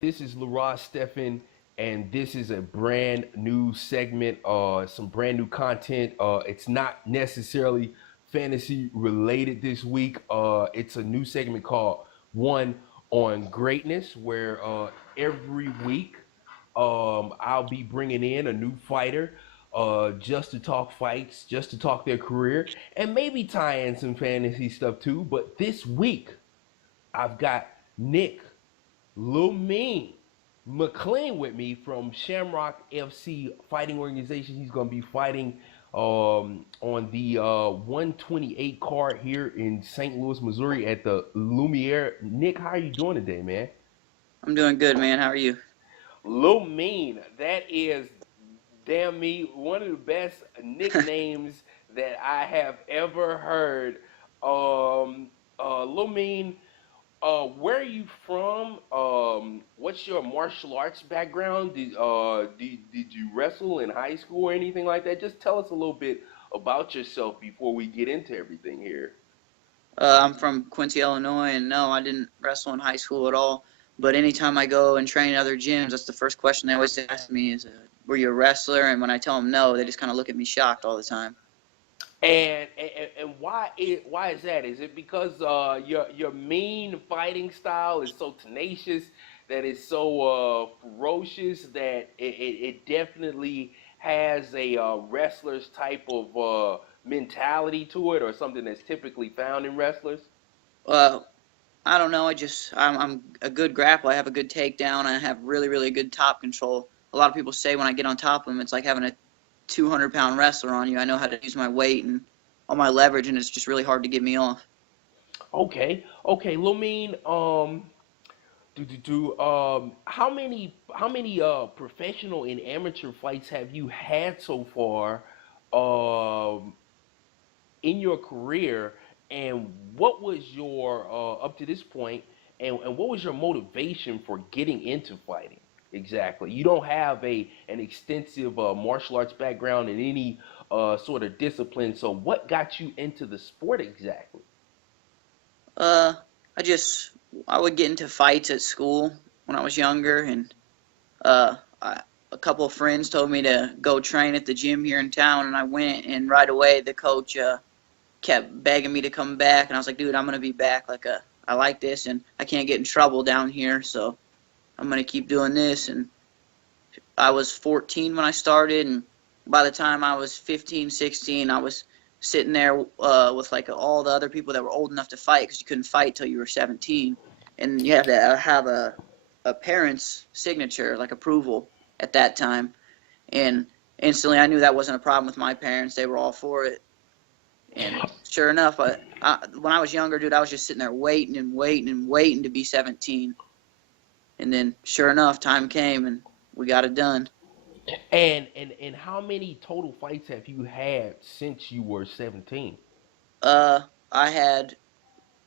This is Leroy Stephan, and this is a brand new segment, some brand new content. It's not necessarily fantasy related this week. It's a new segment called One on Greatness, where every week I'll be bringing in a new fighter just to talk fights, just to talk their career, and maybe tie in some fantasy stuff too. But this week, I've got Nick Lil Mean McClean with me from Shamrock FC Fighting Organization. He's going to be fighting on the 128 card here in St. Louis, Missouri at the Lumiere. Nick, how are you doing today, man? I'm doing good, man. How are you? Lil Mean, that is damn me one of the best nicknames that I have ever heard. Lil Mean, where are you from? What's your martial arts background? Did you wrestle in high school or anything like that? Just tell us a little bit about yourself before we get into everything here. I'm from Quincy, Illinois, and no, I didn't wrestle in high school at all. But anytime I go and train at other gyms, that's the first question they always ask me is, were you a wrestler? And when I tell them no, they just kind of look at me shocked all the time. And why is that? Is it because your mean fighting style is so tenacious, that it's so ferocious, that it definitely has a wrestler's type of mentality to it, or something that's typically found in wrestlers? Uh, I don't know. I'm a good grappler. I have a good takedown. I have really, really good top control. A lot of people say when I get on top of them, it's like having a 200-pound wrestler on you. I know how to use my weight and all my leverage, and it's just really hard to get me off. Okay, Lil Mean, how many professional and amateur fights have you had so far um in your career, and what was your up to this point, and what was your motivation for getting into fighting? Exactly. You don't have a an extensive martial arts background in any sort of discipline, so what got you into the sport exactly? Uh, I just I would get into fights at school when I was younger, and a couple of friends told me to go train at the gym here in town, and I went, and right away the coach kept begging me to come back, and I was like, dude, I'm gonna be back. I like this, and I can't get in trouble down here, so I'm gonna keep doing this. And I was 14 when I started, and by the time I was 15, 16, I was sitting there with like all the other people that were old enough to fight because you couldn't fight till you were 17, and you had to have a parent's signature, like approval, at that time. And instantly, I knew that wasn't a problem with my parents; they were all for it. And sure enough, when I was younger, dude, I was just sitting there waiting and waiting and waiting to be 17. And then, sure enough, time came and we got it done. And how many total fights have you had since you were 17? Uh, I had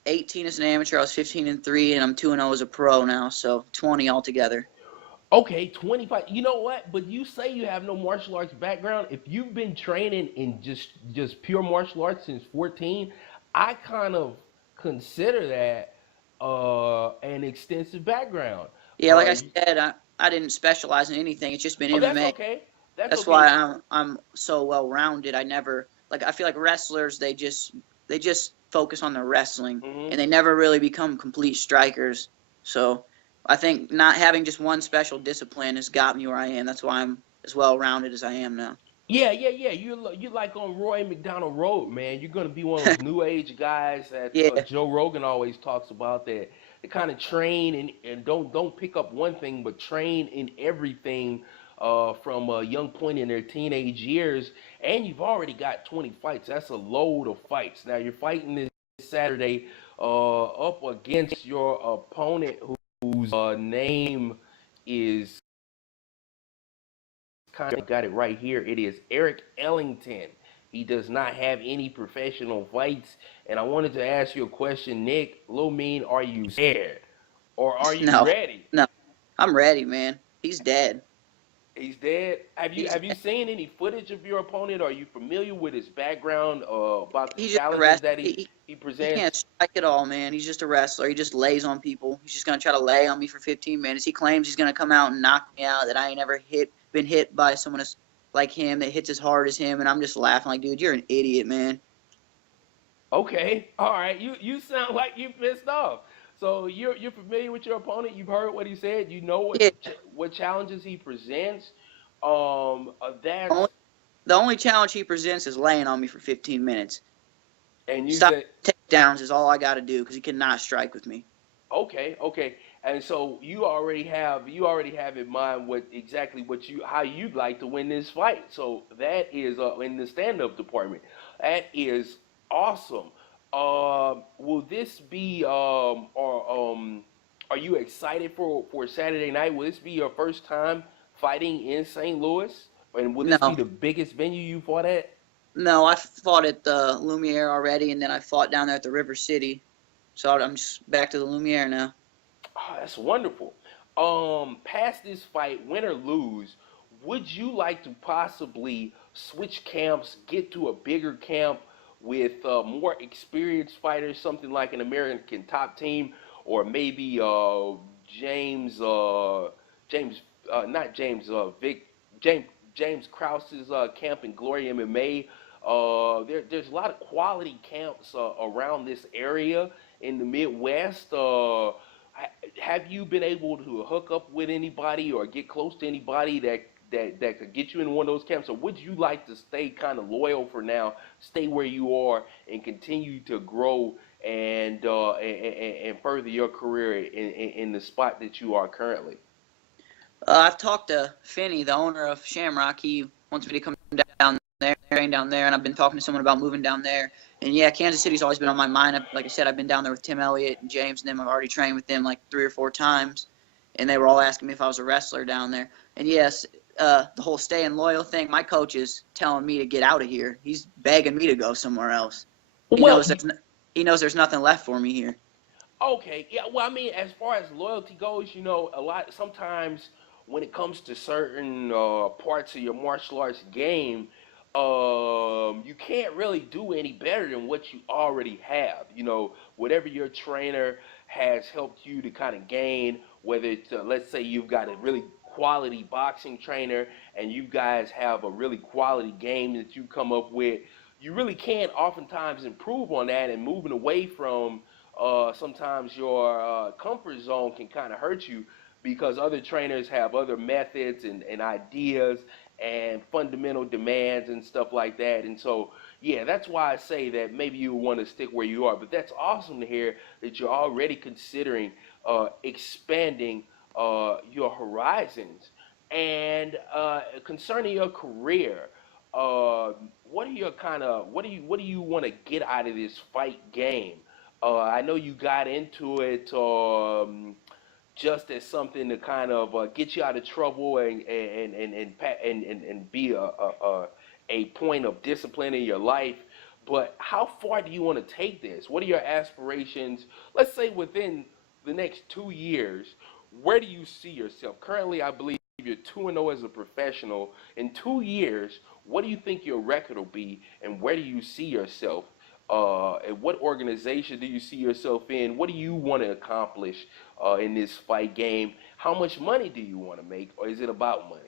18 as an amateur. I was 15-3, and I'm 2-0 as a pro now, so 20 altogether. Okay, 25. You know what? But you say you have no martial arts background. If you've been training in just pure martial arts since 14, I kind of consider that an extensive background. Yeah, like I Uh, said, I didn't specialize in anything. It's just been oh, that's MMA. okay. That's That's why okay. I'm so well rounded. I never like I feel like wrestlers they just focus on their wrestling Hmm. and they never really become complete strikers. So I think not having just one special discipline has got me where I am. That's why I'm as well rounded as I am now. Yeah. You're like on Roy McDonald Road, man. You're gonna be one of those new age guys that Yeah, Joe Rogan always talks about. That they kind of train and don't pick up one thing, but train in everything from a young point in their teenage years. And you've already got 20 fights. That's a load of fights. Now you're fighting this Saturday up against your opponent whose name is kind of got it right here. It is Eric Ellington. He does not have any professional fights. And I wanted to ask you a question, Nick. Lil Mean, are you scared? Or are you no, ready? no, I'm ready, man. He's dead. He's dead. Have you He's have you seen any footage of your opponent? Are you familiar with his background, about the he's just a challenges wrestler. that he He can't presents? strike at all, man. He's just a wrestler. He just lays on people. He's just gonna try to lay on me for 15 minutes. He claims he's gonna come out and knock me out. That I ain't ever been hit by someone like him that hits as hard as him. And I'm just laughing like, dude, you're an idiot, man. Okay, all right. You sound like you pissed off. So you're familiar with your opponent. You've heard what he said. You know Yeah. what challenges he presents. The That's only, the only challenge he presents is laying on me for 15 minutes. and you Stop said takedowns is all I got to do because he cannot strike with me. okay, okay. And so you already have in mind what exactly what you how you'd like to win this fight. So that is in the stand-up department. That is awesome. Will this be or are you excited for Saturday night? Will this be your first time fighting in St. Louis? And will this be No, the biggest venue you fought at? no, I fought at the Lumiere already, and then I fought down there at the River City. So I'm just back to the Lumiere now. Oh, that's wonderful. Past this fight, win or lose, would you like to possibly switch camps, get to a bigger camp with more experienced fighters, something like an American top team, or maybe James, James, not James, Vic, James, James Krause's camp in Glory MMA. There's a lot of quality camps around this area in the Midwest. Have you been able to hook up with anybody or get close to anybody that could get you in one of those camps, or would you like to stay kind of loyal for now, stay where you are, and continue to grow and further your career in the spot that you are currently? I've talked to Finney, the owner of Shamrock. He wants me to come down there, train down there, and I've been talking to someone about moving down there. And yeah, Kansas City's always been on my mind. Like I said, I've been down there with Tim Elliott and James and them. I've already trained with them like 3 or 4 times, and they were all asking me if I was a wrestler down there. And yes, the whole staying loyal thing. My coach is telling me to get out of here. He's begging me to go somewhere else. He Well, knows he knows there's nothing left for me here. okay, yeah. Well, I mean, as far as loyalty goes, a lot sometimes when it comes to certain parts of your martial arts game, you can't really do any better than what you already have. Whatever your trainer has helped you to kind of gain, whether it's let's say you've got a really quality boxing trainer and you guys have a really quality game that you come up with, you really can't oftentimes improve on that, and moving away from sometimes your comfort zone can kind of hurt you because other trainers have other methods and ideas and fundamental demands and stuff like that. And so, yeah, that's why I say that maybe you want to stick where you are. But that's awesome to hear that you're already considering expanding your horizons. And concerning your career, what are your kind of what do you want to get out of this fight game? I know you got into it just as something to kind of get you out of trouble and be a point of discipline in your life. But how far do you want to take this? What are your aspirations? Let's say within the next 2 years, where do you see yourself? Currently, I believe you're 2-0 as a professional. In 2 years, what do you think your record will be, and where do you see yourself? And what organization do you see yourself in? What do you want to accomplish in this fight game? How much money do you want to make, or is it about money?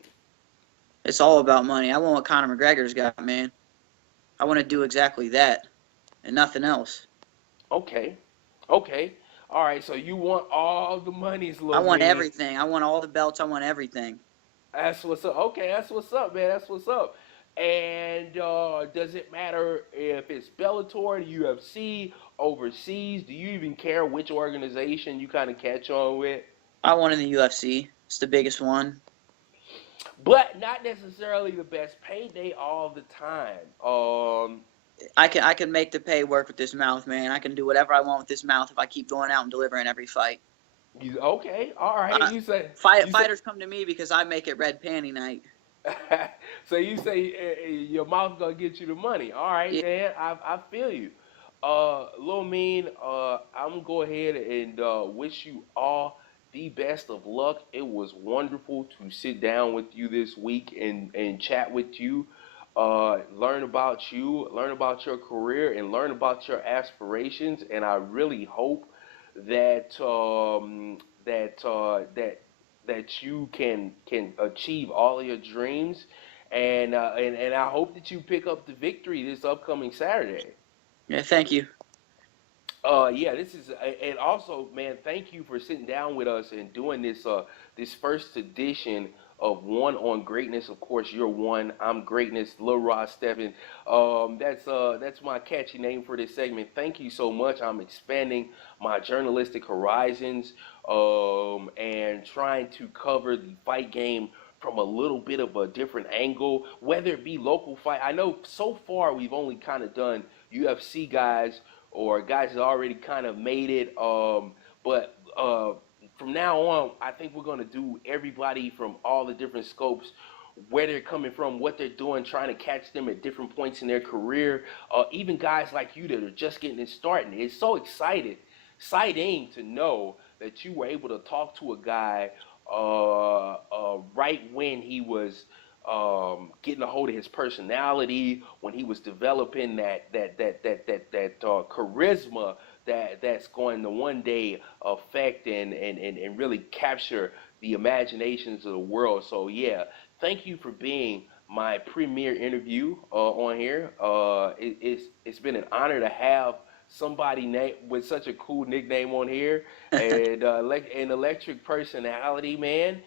It's all about money. I want what Conor McGregor's got, man. I want to do exactly that and nothing else. Okay, okay, all right. So you want all the monies, I little want man. everything. I want all the belts. I want everything. That's what's up. Okay, that's what's up, man. That's what's up. And does it matter if it's Bellator, the UFC, overseas? Do you even care which organization you kind of catch on with? I want in the UFC. It's the biggest one. But not necessarily the best payday all the time. I can make the pay work with this mouth, man. I can do whatever I want with this mouth if I keep going out and delivering every fight. Okay, all right. Uh, You say fighters come to me because I make it red panty night. so you say your mouth gonna get you the money. All right, Yeah, man. I feel you. Lil Mean, I'm gonna go ahead and wish you all the best of luck. It was wonderful to sit down with you this week and chat with you, learn about your career, and learn about your aspirations. And I really hope that that you can achieve all of your dreams, and I hope that you pick up the victory this upcoming Saturday. Yeah, thank you. Yeah, this is, and also, man, thank you for sitting down with us and doing this first edition of One on Greatness. Of course, you're one. I'm Greatness. Lil Rod Stephen. That's my catchy name for this segment. Thank you so much. I'm expanding my journalistic horizons, and trying to cover the fight game from a little bit of a different angle, whether it be local fight. I know so far we've only kind of done UFC guys or guys that already kind of made it. But from now on, I think we're going to do everybody from all the different scopes, where they're coming from, what they're doing, trying to catch them at different points in their career. Even guys like you that are just getting it started. It's so exciting to know that you were able to talk to a guy right when he was getting a hold of his personality, when he was developing that charisma that's going to one day affect and really capture the imaginations of the world. So yeah, thank you for being my premiere interview on here. It's been an honor to have somebody with such a cool nickname on here, and like an electric personality, man.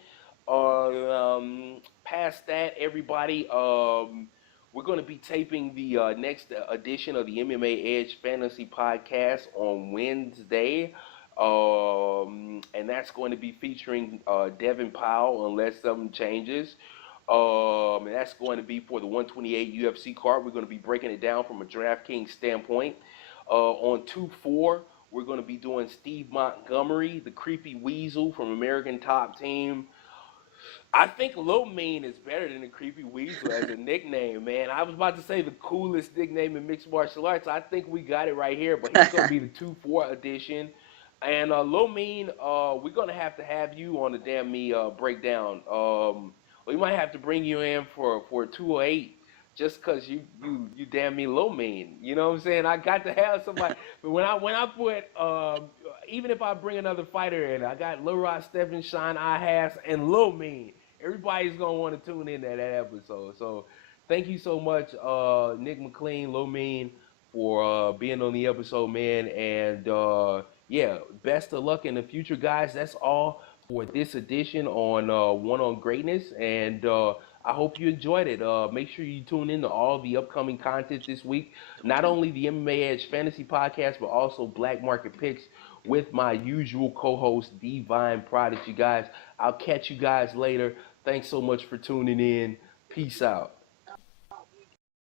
Past that, everybody, we're going to be taping the next edition of the MMA Edge Fantasy Podcast on Wednesday. And that's going to be featuring Devin Powell, unless something changes. And that's going to be for the 128 UFC card. We're going to be breaking it down from a DraftKings standpoint. On 2-4, we're going to be doing Steve Montgomery, the creepy weasel from American Top Team. I think Lil Mean is better than the Creepy Weasel as a nickname, man. I was about to say the coolest nickname in mixed martial arts. I think we got it right here, but he's gonna be the 2-4 edition. And Lil Mean, we're gonna have you on the damn me breakdown. We might have to bring you in for 208 just cause you damn me Lil Mean. You know what I'm saying? I got to have somebody. But when I put even if I bring another fighter in, I got Lil Rod Stephen, Sean Ihas, and Lil Mean. Everybody's gonna want to tune in to that episode. So thank you so much, Nick McClean, Lil Mean, for being on the episode, man. And yeah, best of luck in the future, guys. That's all for this edition on One on Greatness, and I hope you enjoyed it. Make sure you tune in to all the upcoming content this week. Not only the MMA Edge Fantasy Podcast, but also Black Market Picks with my usual co-host, Divine Prodigy. Guys, I'll catch you guys later. Thanks so much for tuning in. Peace out.